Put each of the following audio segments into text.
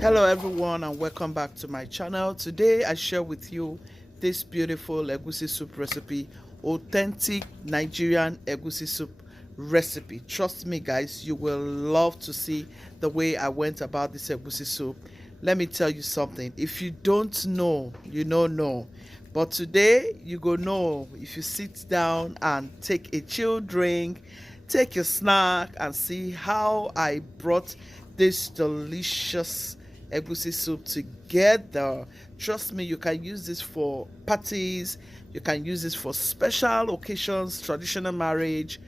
Hello everyone and welcome back to my channel. Today I share with you this beautiful egusi soup recipe, authentic Nigerian egusi soup recipe. Trust me guys, you will love to see the way I went about this egusi soup. Let me tell you something, if you don't know, you don't know. But today you go know if you sit down and take a chill drink, take a snack and see how I brought this delicious egusi soup together. Trust me, you can use this for parties, you can use this for special occasions, traditional marriage,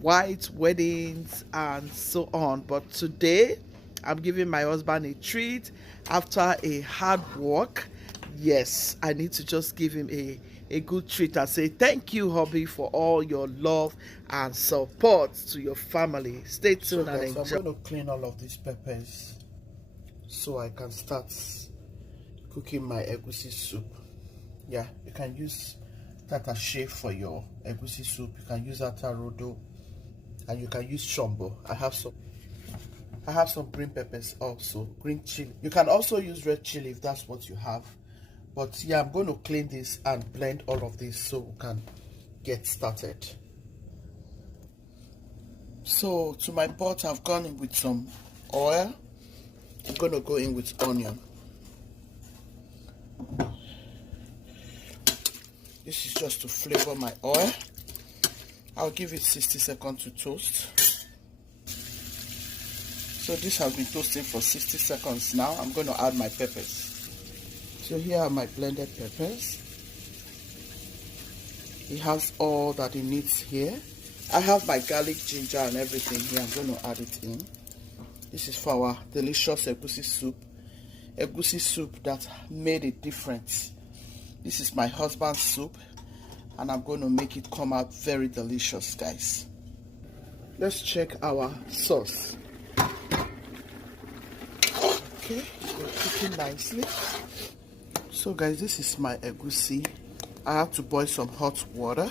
white weddings, and so on. But today, I'm giving my husband a treat after a hard work. Yes, I need to just give him a good treat and say thank you, hubby, for all your love and support to your family. Stay tuned and enjoy. I'm going to clean all of these peppers so I can start cooking my egusi soup. Yeah, you can use tatashe for your egusi soup. You can use atarodo, and you can use shombo. I have some green peppers also, green chili. You can also use red chili if that's what you have. But yeah, I'm going to clean this and blend all of this so we can get started. So to my pot, I've gone in with some oil. I'm going to go in with onion. This is just to flavor my oil. I'll give it 60 seconds to toast. So this has been toasting for 60 seconds now. I'm going to add my peppers. So here are my blended peppers. It has all that it needs here. I have my garlic, ginger and everything here. I'm going to add it in. This is for our delicious egusi soup. Egusi soup that made a difference. This is my husband's soup and I'm going to make it come out very delicious, guys. Let's check our sauce. Okay, it's cooking nicely. So guys, this is my egusi. I have to boil some hot water.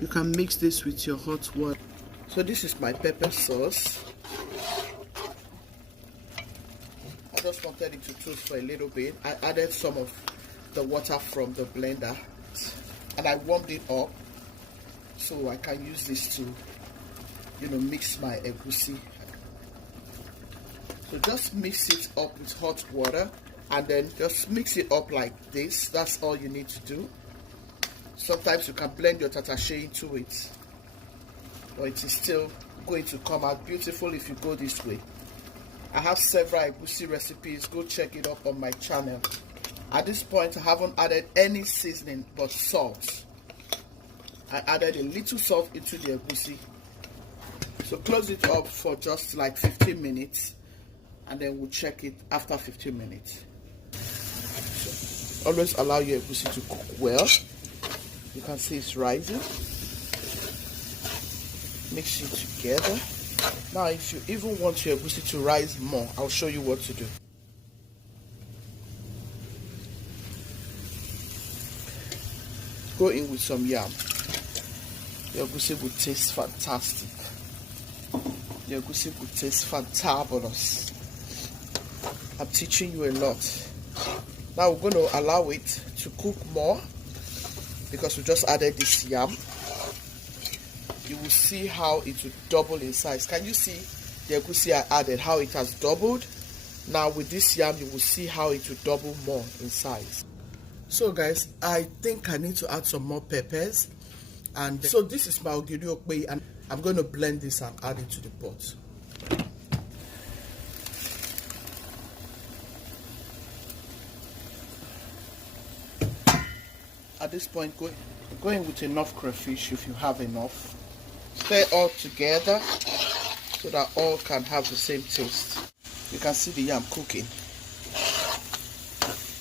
You can mix this with your hot water. So this is my pepper sauce. I just wanted it to toast for a little bit. I added some of the water from the blender and I warmed it up so I can use this to, mix my egusi. So just mix it up with hot water and then just mix it up like this. That's all you need to do. Sometimes you can blend your tatashe into it, but it is still going to come out beautiful if you go this way. I have several egusi recipes. Go check it up on my channel. At this point, I haven't added any seasoning but salt. I added a little salt into the egusi. So close it up for just like 15 minutes and then we'll check it after 15 minutes. So always allow your egusi to cook well. You can see it's rising. Mix it together. Now if you even want your egusi to rise more, I'll show you what to do. Go in with some yam. Your egusi will taste fantastic. Your egusi will taste fantabulous. I'm teaching you a lot. Now we're going to allow it to cook more because we just added this yam. You will see how it will double in size. Can you see the egusi I added, how it has doubled? Now with this yam, you will see how it will double more in size. So guys, I think I need to add some more peppers. And so this is my ogiri okpe, and I'm going to blend this and add it to the pot. At this point, go in with enough crayfish if you have enough. Stir all together so that all can have the same taste. You can see the yam cooking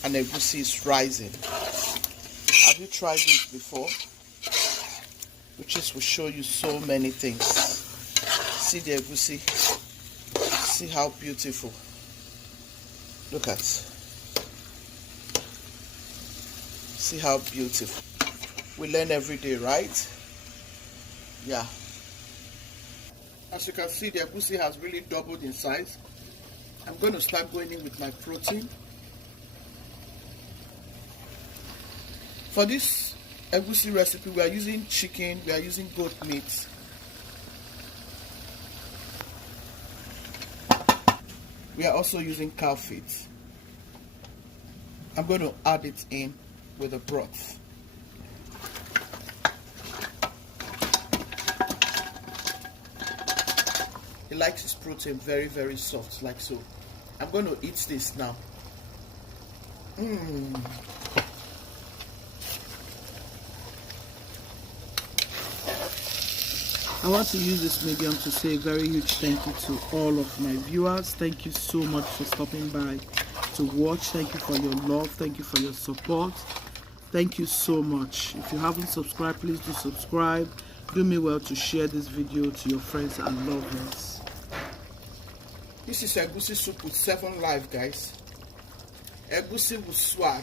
and the egusi is rising. Have you tried this before? Which will show you so many things. See the egusi. See how beautiful. Look at. See how beautiful. We learn every day, right? Yeah. As you can see, the egusi has really doubled in size. I'm going to start going in with my protein. For this egusi recipe, we are using chicken, we are using goat meat. We are also using cow feet. I'm going to add it in with the broth. He likes his protein very, very soft, like so. I'm going to eat this now. I want to use this medium to say a very huge thank you to all of my viewers. Thank you so much for stopping by to watch. Thank you for your love. Thank you for your support. Thank you so much. If you haven't subscribed, please do subscribe. Do me well to share this video to your friends and loved ones. This is egusi soup with 7 life, guys. Egusi with swag.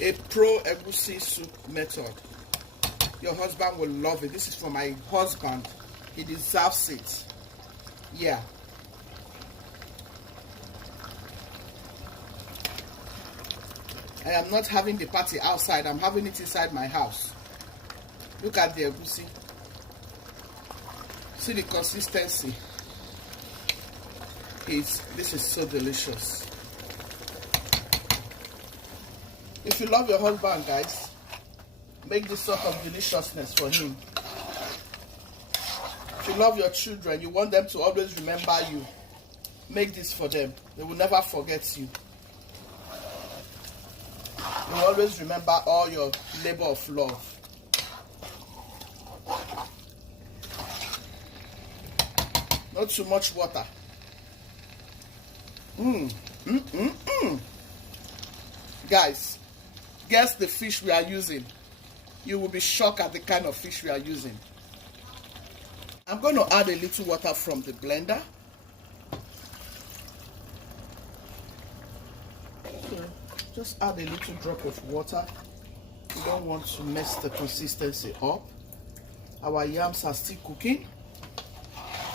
A pro egusi soup method. Your husband will love it. This is for my husband. He deserves it. Yeah. I am not having the party outside. I'm having it inside my house. Look at the egusi. See the consistency. This is so delicious. If you love your husband, guys, make this sort of deliciousness for him. If you love your children, you want them to always remember you, make this for them. They will never forget you. You will always remember all your labor of love. Not too much water. Guys, guess the fish we are using. You will be shocked at the kind of fish we are using. I'm going to add a little water from the blender. Okay. Just add a little drop of water. You don't want to mess the consistency up. Our yams are still cooking.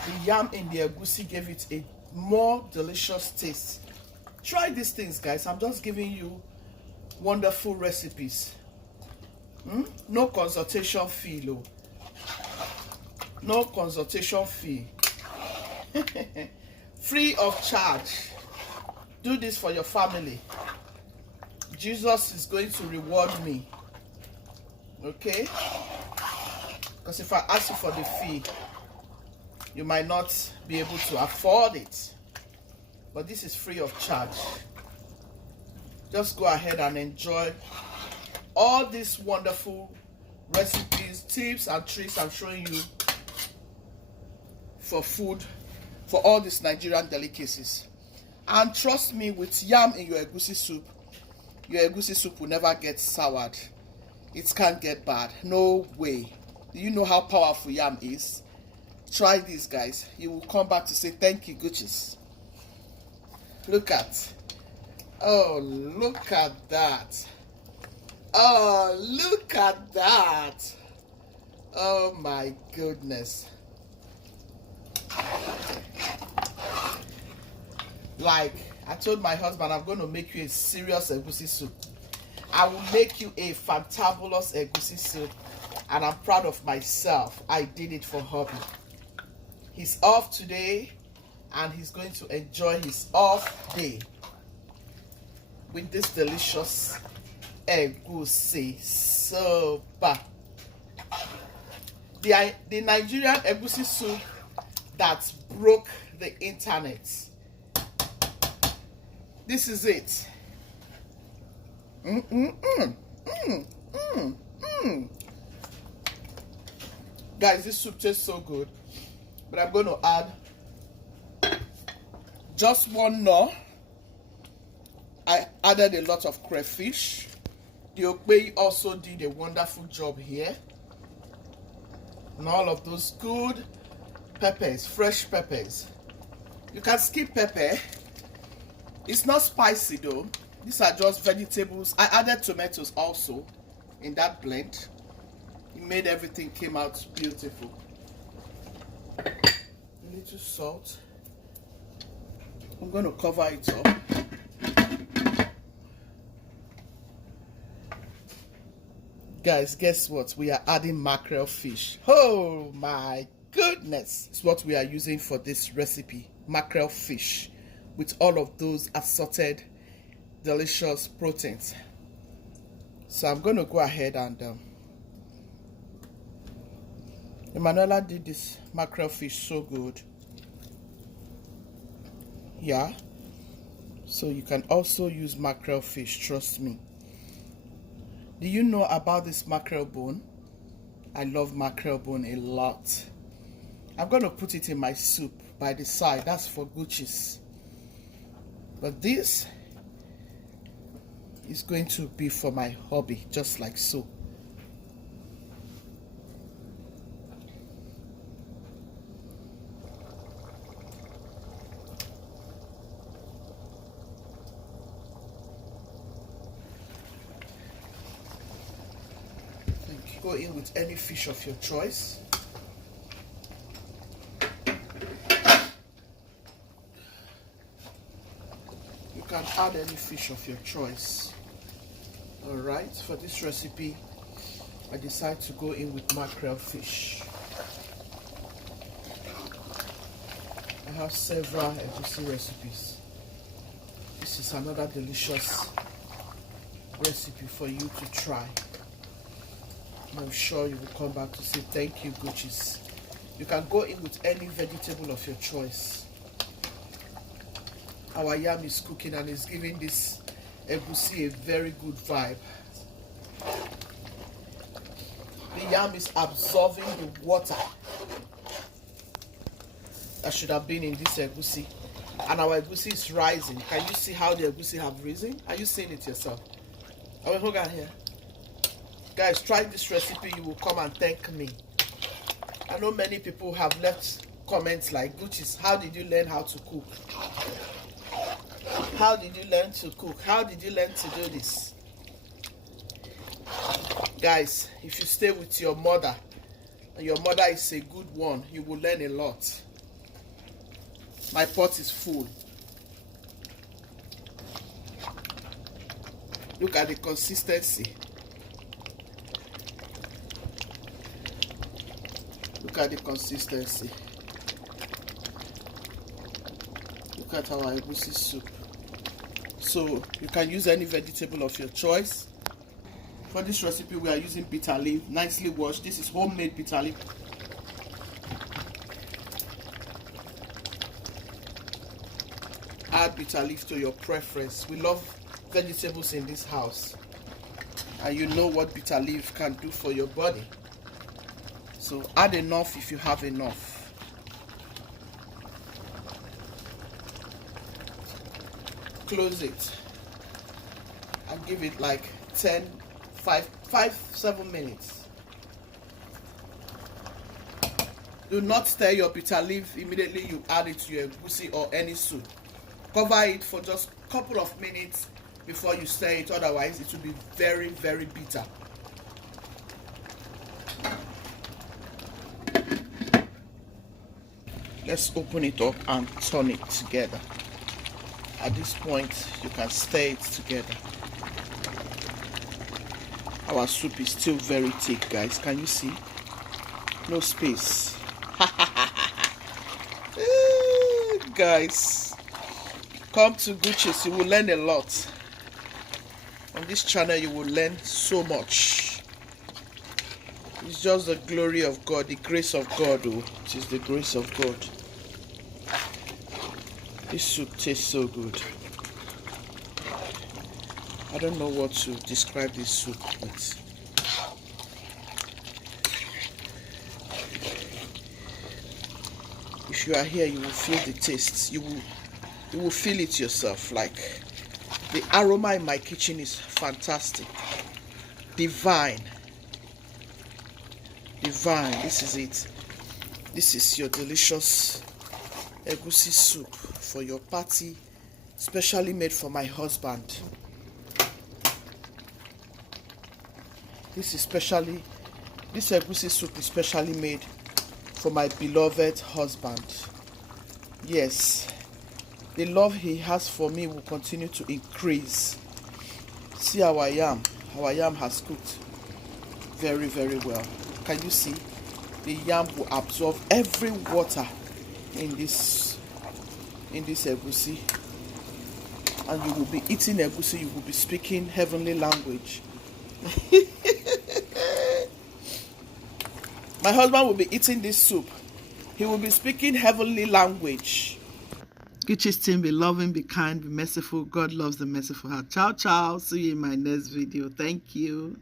The yam in the egusi gave it a more delicious taste. Try these things, guys. I'm just giving you wonderful recipes. No consultation fee, though. No consultation fee. Free of charge. Do this for your family. Jesus is going to reward me. Okay? Because if I ask you for the fee, you might not be able to afford it. But this is free of charge. Just go ahead and enjoy all these wonderful recipes, tips and tricks I'm showing you for food, for all these Nigerian delicacies. And trust me, with yam in your egusi soup will never get soured. It can't get bad. No way. Do you know how powerful yam is? Try this, guys. You will come back to say thank you, Gucci's. Look at. Oh, look at that. Oh, look at that. Oh my goodness. Like I told my husband, I'm going to make you a serious egusi soup. I will make you a fantabulous egusi soup. And I'm proud of myself. I did it for hubby. He's off today, and he's going to enjoy his off day with this delicious egusi soup. The Nigerian egusi soup that broke the internet. This is it. Guys, this soup tastes so good. But I'm going to add just one knorr. I added a lot of crayfish. The Okpei also did a wonderful job here. And all of those good peppers, fresh peppers. You can skip pepper. It's not spicy though. These are just vegetables. I added tomatoes also in that blend. It made everything came out beautiful. A little salt. I'm going to cover it up. Guys, guess what? We are adding mackerel fish. Oh my goodness! It's what we are using for this recipe. Mackerel fish with all of those assorted delicious proteins. So I'm going to go ahead and Emanuela did this mackerel fish so good. Yeah. So you can also use mackerel fish, trust me. Do you know about this mackerel bone? I love mackerel bone a lot. I'm going to put it in my soup by the side. That's for Egusi. But this is going to be for my hubby, just like so. Go in with any fish of your choice. You can add any fish of your choice. Alright, for this recipe, I decided to go in with mackerel fish. I have several Egusi recipes. This is another delicious recipe for you to try. I'm sure you will come back to say thank you, Egusi. You can go in with any vegetable of your choice. Our yam is cooking and is giving this Egusi a very good vibe. The yam is absorbing the water that should have been in this Egusi. And our Egusi is rising. Can you see how the Egusi have risen? Are you seeing it yourself? I will hold on here. Guys, try this recipe, you will come and thank me. I know many people have left comments like, Egusi, how did you learn how to cook? How did you learn to cook? How did you learn to do this? Guys, if you stay with your mother, and your mother is a good one, you will learn a lot. My pot is full. Look at the consistency. Look at the consistency. Look at our Egusi soup. So you can use any vegetable of your choice. For this recipe we are using bitter leaf, nicely washed. This is homemade bitter leaf. Add bitter leaf to your preference. We love vegetables in this house. And you know what bitter leaf can do for your body. So add enough if you have enough. Close it and give it like 7 minutes. Do not stir your bitter leaf immediately you add it to your Egusi or any soup. Cover it for just a couple of minutes before you stir it, otherwise it will be very, very bitter. Let's open it up and turn it together. At this point, you can stir it together. Our soup is still very thick, guys. Can you see? No space. Guys, come to Egusi. You will learn a lot. On this channel, you will learn so much. It's just the glory of God, the grace of God. Oh, it is the grace of God. This soup tastes so good. I don't know what to describe this soup, but if you are here, you will feel the taste. You will feel it yourself. Like the aroma in my kitchen is fantastic. Divine. Divine. This is it. This is your delicious Egusi soup for your party, specially made for my husband. This Egusi soup is specially made for my beloved husband. Yes, the love he has for me will continue to increase. See our yam. Our yam has cooked very, very well. Can you see? The yam will absorb every water in this egusi, and you will be eating egusi. You will be speaking heavenly language. My husband will be eating this soup. He will be speaking heavenly language. Gichi's team, be loving, be kind, be merciful. God loves the merciful heart. Ciao, ciao. See you in my next video. Thank you.